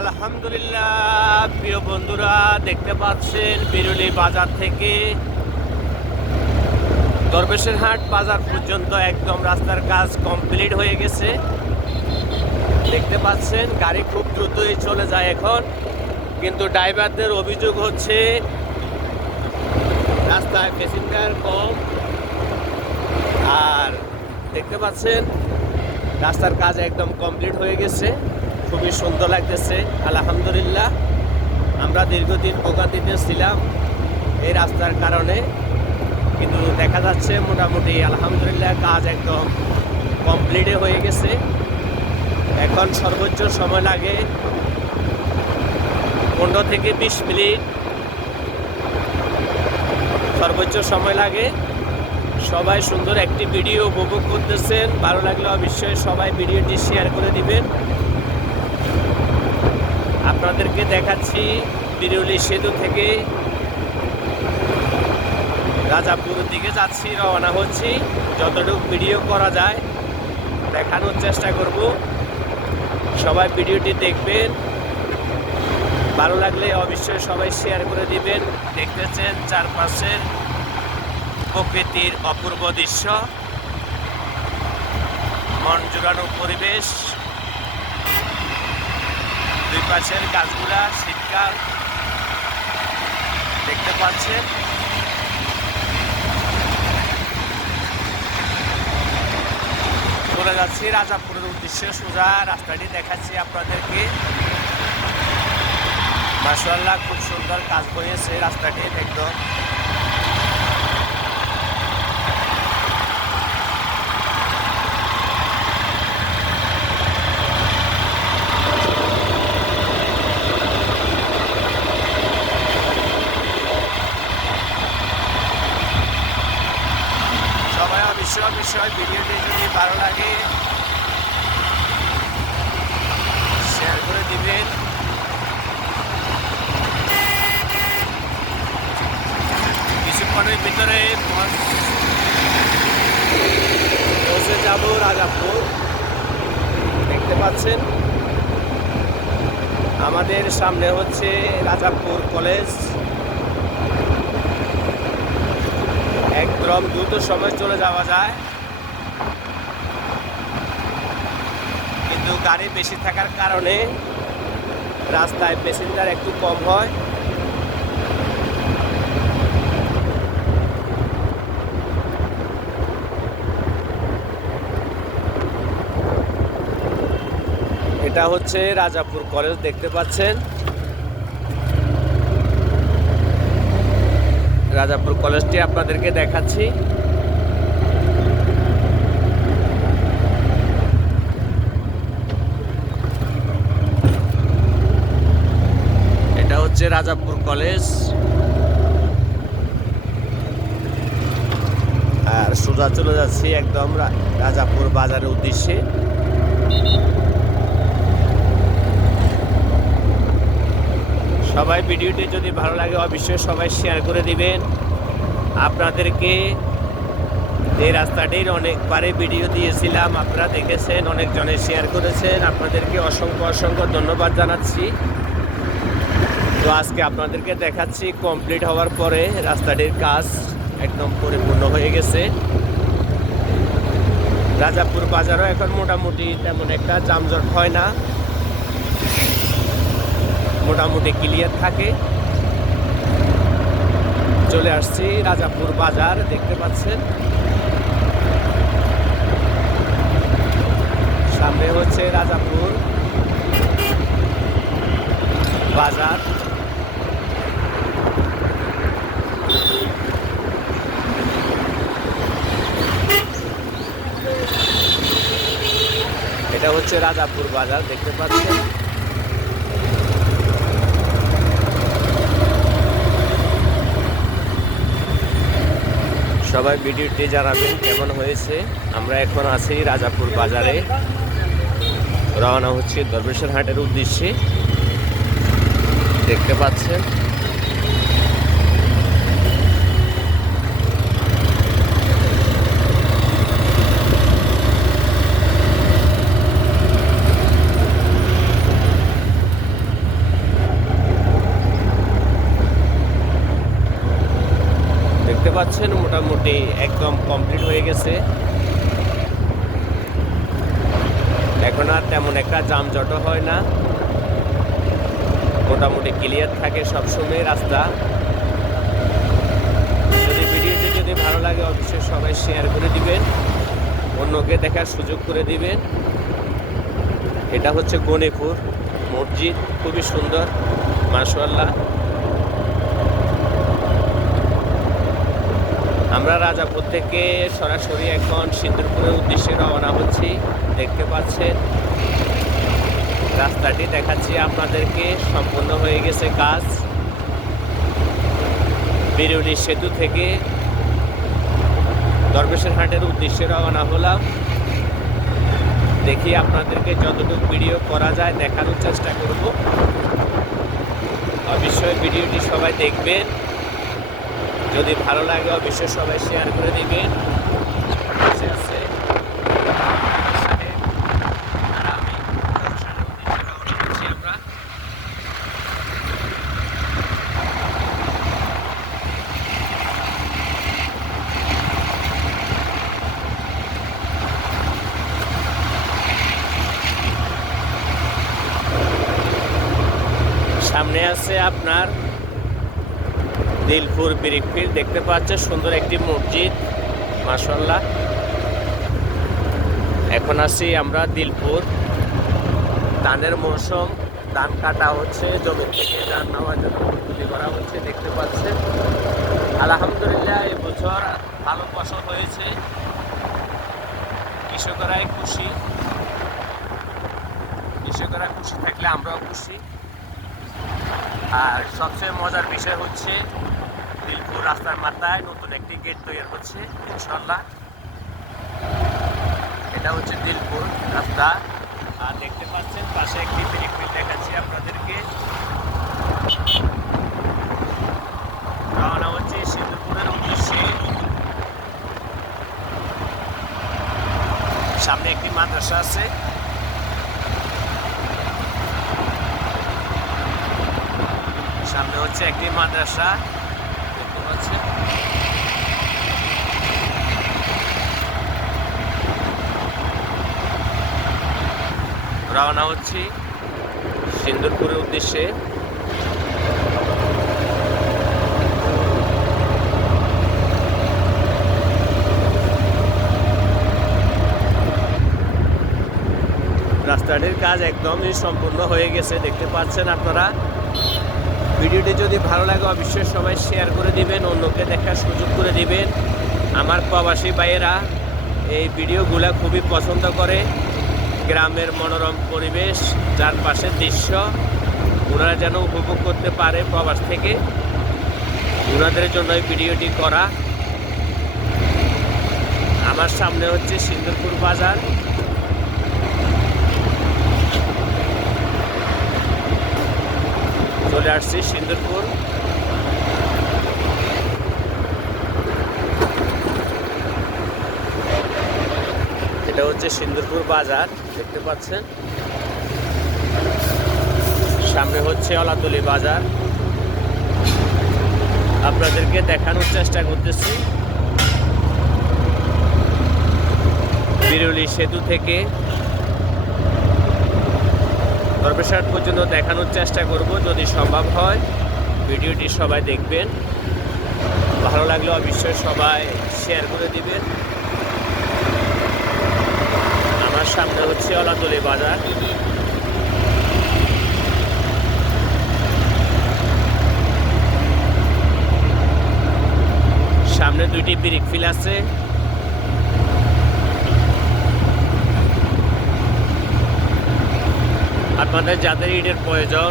আলহামদুলিল্লাহ প্রিয় বন্ধুরা, দেখতে পাচ্ছেন বিরুলি বাজার থেকে দরবেশের হাট বাজার পর্যন্ত একদম রাস্তার কাজ কমপ্লিট হয়ে গেছে। দেখতে পাচ্ছেন গাড়ি খুব দ্রুতই চলে যায় এখন, কিন্তু ড্রাইভারদের অভিযোগ হচ্ছে রাস্তায় প্যাসেঞ্জার কম। আর দেখতে পাচ্ছেন রাস্তার কাজ একদম কমপ্লিট হয়ে গেছে, খুবই সুন্দর লাগতেছে আলহামদুলিল্লাহ। আমরা দীর্ঘদিন ভোগান্তিতে ছিলাম এই রাস্তার কারণে, কিন্তু দেখা যাচ্ছে মোটামুটি আলহামদুলিল্লাহ কাজ একদম কমপ্লিটে হয়ে গেছে। এখন সর্বোচ্চ সময় লাগে 15 থেকে 20 মিনিট সর্বোচ্চ সময় লাগে। সবাই সুন্দর একটি ভিডিও উপভোগ করতেছেন, ভালো লাগলে অবশ্যই সবাই ভিডিওটি শেয়ার করে দিবেন। আপনাদেরকে দেখাচ্ছি বিরুলি সেতু থেকে রাজাপুরের দিকে যাচ্ছি, রওনা হচ্ছি। যতটুকু ভিডিও করা যায় দেখানোর চেষ্টা করব। সবাই ভিডিওটি দেখবেন, ভালো লাগলে অবশ্যই সবাই শেয়ার করে দিবেন। দেখতেছেন চারপাশের প্রকৃতির অপূর্ব দৃশ্য, মন জোড়ানো পরিবেশ, দুই পাশের গাছগুলা শীতকাল দেখতে পাচ্ছেন। চলে যাচ্ছি রাজাপুরের উদ্দেশ্যে, সোজা রাস্তাটি দেখাচ্ছি আপনাদেরকে। মাশাআল্লাহ খুব সুন্দর কাজ হয়েছে রাস্তাটি একদম। বিষয় ভিডিওটি যদি ভালো লাগে শেয়ার করে দিবেন। কিছুক্ষণের ভিতরে পৌঁছে যাব রাজাপুর। দেখতে পাচ্ছেন আমাদের সামনে হচ্ছে রাজাপুর কলেজ। একদম দ্রুত সময় চলে যাওয়া যায়, কিন্তু গাড়ি বেশি থাকার কারণে রাস্তায় প্যাসেঞ্জার একটু কম হয়। এটা হচ্ছে রাজাপুর কলেজ, দেখতে পাচ্ছেন। রাজাপুর কলেজটি আপনাদেরকে দেখাচ্ছি। এটা হচ্ছে রাজাপুর কলেজ, আর সোজা চলে যাচ্ছি একদম রাজাপুর বাজারের উদ্দেশ্যে। সবাই ভিডিওটি যদি ভালো লাগে অবশ্যই সবাই শেয়ার করে দিবেন। আপনাদেরকে এই রাস্তাটির অনেকবারে ভিডিও দিয়েছিলাম, আপনারা দেখেছেন, অনেকজনে শেয়ার করেছেন। আপনাদেরকে অসংখ্য ধন্যবাদ জানাচ্ছি। তো আজকে আপনাদেরকে দেখাচ্ছি কমপ্লিট হওয়ার পরে রাস্তাটির কাজ একদম পরিপূর্ণ হয়ে গেছে। রাজাপুর বাজারও এখন মোটামুটি তেমন একটা যানজট হয় না, মোটামুটি ক্লিয়ার থাকে। চলে আসছি রাজাপুর বাজার, দেখতে পাচ্ছেন। সামনে হচ্ছে রাজাপুর বাজার। এটা হচ্ছে রাজাপুর বাজার, দেখতে পাচ্ছেন। সবাই ভিডিওটি জানাবেন কেমন হয়েছে। আমরা এখন আছি রাজাপুর বাজারে, রওনা হচ্ছে দরবেশের হাটের উদ্দেশ্যে। দেখতে পাচ্ছেন মোটামুটি একদম কমপ্লিট হয়ে গেছে। এখন আর তেমন একটা যানজটও হয় না, মোটামুটি ক্লিয়ার থাকে সবসময় রাস্তা। ভিডিওটি যদি ভালো লাগে অবশ্যই সবাই শেয়ার করে দিবেন, অন্যকে দেখার সুযোগ করে দিবেন। এটা হচ্ছে গণিপুর মসজিদ, খুবই সুন্দর মাশাআল্লাহ। আমরা রাজাপুর থেকে সরাসরি এখন সিন্দুরপুরের উদ্দেশ্যে রওনা হচ্ছি। দেখতে পাচ্ছেন রাস্তাটি দেখাচ্ছি আপনাদেরকে, সম্পূর্ণ হয়ে গেছে কাজ। বিরুলি সেতু থেকে দরবেশের হাটের উদ্দেশ্যে রওনা হলাম। দেখি আপনাদেরকে যতটুকু ভিডিও করা যায় দেখানোর চেষ্টা করব। অবশ্যই ভিডিওটি সবাই দেখবেন, যদি ভালো লাগে অবশ্যই সবাই শেয়ার করে দিবেন। সামনে আছে আপনার দিলপুর ব্রিকফিল্ড, দেখতে পাচ্ছেন সুন্দর একটি মসজিদ মাশাআল্লাহ। এখন আছি আমরা দিলপুর, ধানের মৌসুম, ধান কাটা হচ্ছে, জমি থেকে ধান নেওয়ার জন্য প্রস্তুতি করা হচ্ছে। দেখতে পাচ্ছেন আলহামদুলিল্লাহ এবছর ভালো ফসল হয়েছে, কৃষকরাই খুশি, কৃষকরা খুশি থাকলে আমরাও খুশি। আর সবচেয়ে মজার বিষয় হচ্ছে দিলপুর রাস্তার মাথায় নতুন একটি গেট তৈরি হচ্ছে ইনশাআল্লাহ। এটা হচ্ছে দিলপুর রাস্তা। আর দেখতে পাচ্ছেন পাশে একটি ব্রিকফিল্ড দেখাচ্ছি আপনাদেরকে। রওনা হচ্ছে সিন্দুরপুরের উদ্দেশ্যে। সামনে একটি মাদ্রাসা আছে, সামনে হচ্ছে একটি মাদ্রাসা দেখতে পাচ্ছেন। রওনা হচ্ছি সিন্দুরপুরের উদ্দেশ্যে। রাস্তাটির কাজ একদমই সম্পূর্ণ হয়ে গেছে, দেখতে পাচ্ছেন আপনারা। ভিডিওটি যদি ভালো লাগে অবশ্যই সবাই শেয়ার করে দিবেন, অন্যকে দেখার সুযোগ করে দিবেন। আমার প্রবাসী ভাইয়েরা এই ভিডিওগুলো খুবই পছন্দ করে। গ্রামের মনোরম পরিবেশ, চারপাশের দৃশ্য ওনারা যেন উপভোগ করতে পারে প্রবাস থেকে, ওনাদের জন্য এই ভিডিওটি করা। আমার সামনে হচ্ছে সিন্দুরপুর বাজার। চলে আসছি সিন্দুরপুর। এটা হচ্ছে সিন্দুরপুর বাজার, দেখতে পাচ্ছেন। সামনে হচ্ছে অলাতলি বাজার, আপনাদেরকে দেখানোর চেষ্টা করতেছি। বিরুলি সেতু থেকে দরবেশহাট পর্যন্ত দেখানোর চেষ্টা করব যদি সম্ভব হয়। ভিডিওটি সবাই দেখবেন, ভালো লাগলে অবশ্যই সবাই শেয়ার করে দিবেন। আমার সামনে হচ্ছে অলাতলি বাজার। সামনে দুইটি ব্রিকফিল্ড আছে। আপনাদের যাদের ইটের প্রয়োজন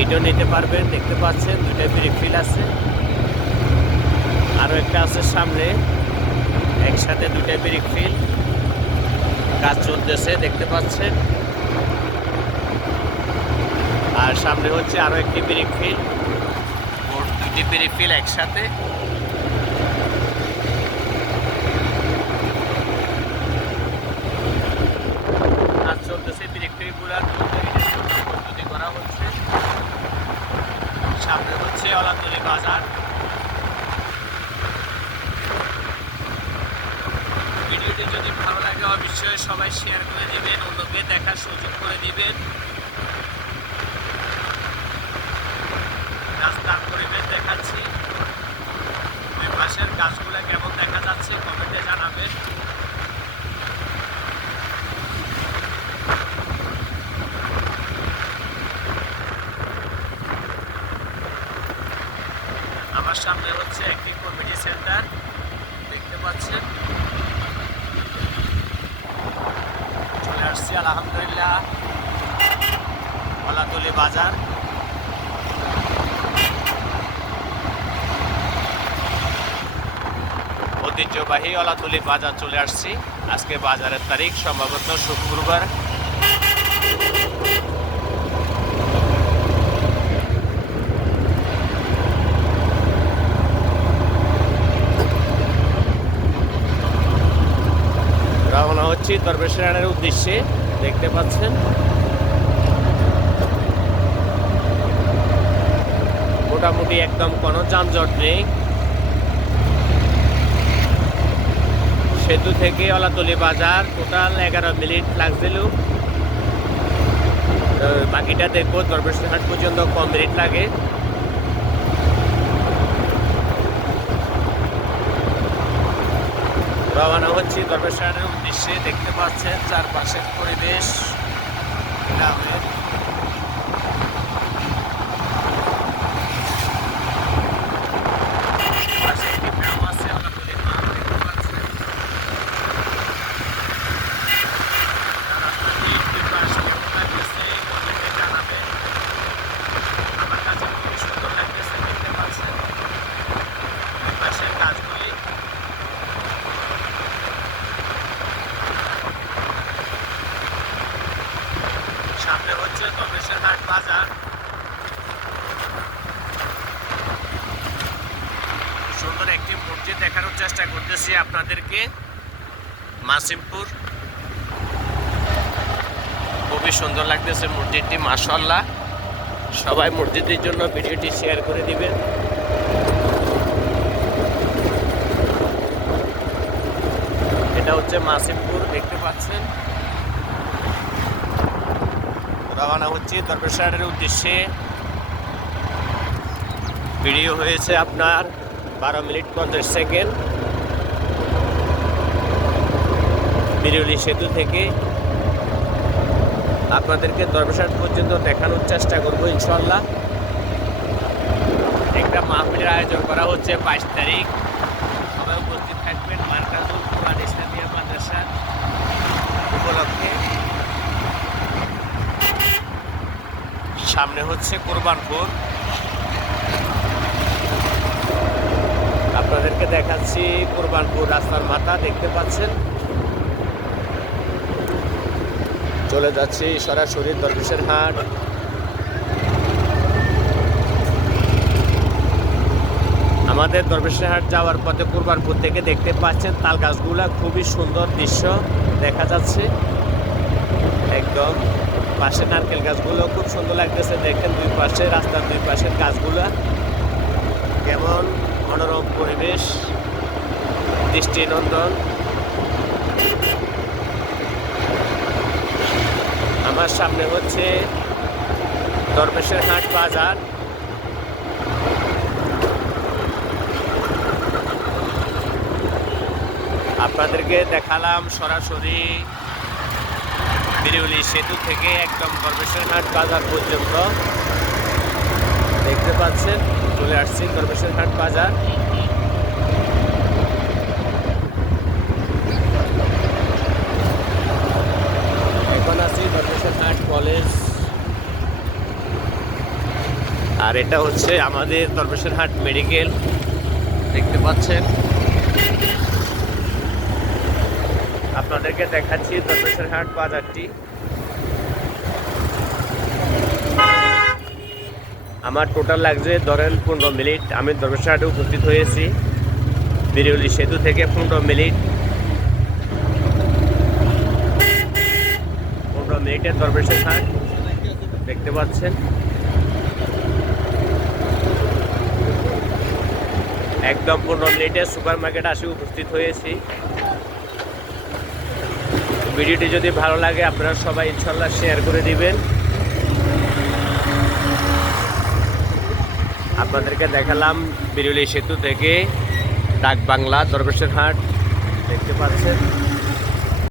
ইটও নিতে পারবেন, দেখতে পাচ্ছেন দুইটা ব্রিকফিল্ড আছে, আরও একটা আছে সামনে, একসাথে দুইটা ব্রিকফিল্ড কাজ চলতেছে, দেখতে পাচ্ছেন। আর সামনে হচ্ছে আরও একটি ব্রিকফিল্ড, দুইটি ব্রিকফিল্ড একসাথে। কাজ চলতেছে, ব্রিকফিল্ডগুলোর প্রস্তুতি করা হচ্ছে। সামনে হচ্ছে অলাতলি বাজার। শেয়ার করে দিবেন, অন্যকে দেখার সুযোগ করে দিবেন। রাস্তার পরিবেশ দেখাচ্ছি, দুই পাশের গাছগুলো কেমন দেখা যাচ্ছে কমেন্টে জানাবেন। আমার সামনে হচ্ছে একটি কমিউনিটি সেন্টার, দেখতে পাচ্ছেন। চলে আসছি আলহামদুলিল্লাহ কলাতলী বাজার। ঐতিহ্যবাহী কলাতলী বাজার চলে আসছি। আজকে বাজারের তারিখ সম্ভবত শুক্রবার। রওনা হচ্ছি দরবেশরানের উদ্দেশ্যে, দেখতে পাচ্ছেন। মোটামুটি একদম কোনো যানজট নেই। সেতু থেকে কলাতলী বাজার টোটাল 11 মিনিট লাগছিল। বাকিটা দেখবো দরবেশরহাট পর্যন্ত কম মিনিট লাগে। রওনা হচ্ছি দরবেশরহাটের উদ্দেশ্যে, দেখতে পাচ্ছেন চারপাশের পরিবেশ গ্রামের। সামনে হচ্ছে দরবেশরহাট বাজার। সুন্দর একটি মসজিদ দেখানোর চেষ্টা করতেছি আপনাদেরকে, মাসিমপুর। খুবই সুন্দর লাগতেছে মসজিদটি, মাশাআল্লাহ। সবাই মসজিদের জন্য ভিডিওটি শেয়ার করে দিবেন। এটা হচ্ছে মাসিমপুর, দেখতে পাচ্ছেন। রওনা হচ্ছে দরবেশরহাটের উদ্দেশ্যে। ভিডিও হয়েছে আপনার 12 মিনিট 50 সেকেন্ড। বিরুলি সেতু থেকে আপনাদেরকে দরবেশরহাট পর্যন্ত দেখানোর চেষ্টা করবো ইনশাআল্লাহ। একটা মাহফিলের আয়োজন করা হচ্ছে 22 তারিখ। সবাই উপস্থিত থাকবেন মার্কাজুল কুরআন ইসলামিয়া মাদ্রাসা উপলক্ষে। সামনে হচ্ছে কোরবানপুর, আপনাদেরকে দেখাচ্ছি কোরবানপুর রাস্তার মাথা, দেখতে পাচ্ছেন। চলে যাচ্ছি সরাসরি দরবেশরহাট। আমাদের দরবেশরহাট যাওয়ার পথে কোরবানপুর থেকে দেখতে পাচ্ছেন তাল গাছগুলা, খুবই সুন্দর দৃশ্য দেখা যাচ্ছে। একদম পাশে নারকেল গাছগুলো খুব সুন্দর লাগতেছে, দেখেন দুই পাশে, রাস্তার দুই পাশের গাছগুলা কেমন মনোরম পরিবেশ, দৃষ্টিনন্দন। আমার সামনে হচ্ছে দরবেশরহাট বাজার। আপনাদেরকে দেখালাম সরাসরি বিরুলি সেতু থেকে একদম দরবেশরহাট বাজার পর্যন্ত, দেখতে পাচ্ছেন। চলে আসছি দরবেশরহাট বাজার। এখন আছি দরবেশরহাট কলেজ, আর এটা হচ্ছে আমাদের দরবেশরহাট মেডিকেল, দেখতে পাচ্ছেন। আপনাদেরকে দেখাচ্ছি দরবেশরহাট বাজারটি। আমার টোটাল লাগছে ধরেন 15 মিনিট। আমি দরবেশরহাটে উপস্থিত হয়েছি বিরুলি সেতু থেকে 15 মিনিট। 15 মিনিটের দরবেশরহাট, দেখতে পাচ্ছেন। একদম 15 মিনিটে সুপার মার্কেট আসে উপস্থিত হয়েছি। ভিডিওটি যদি ভালো লাগে আপনারা সবাই ইনশাল্লাহ শেয়ার করে দিবেন। আপনাদেরকে দেখালাম বিরুলি সেতু থেকে ডাক বাংলা দরবেশের হাট দেখতে পাচ্ছেন।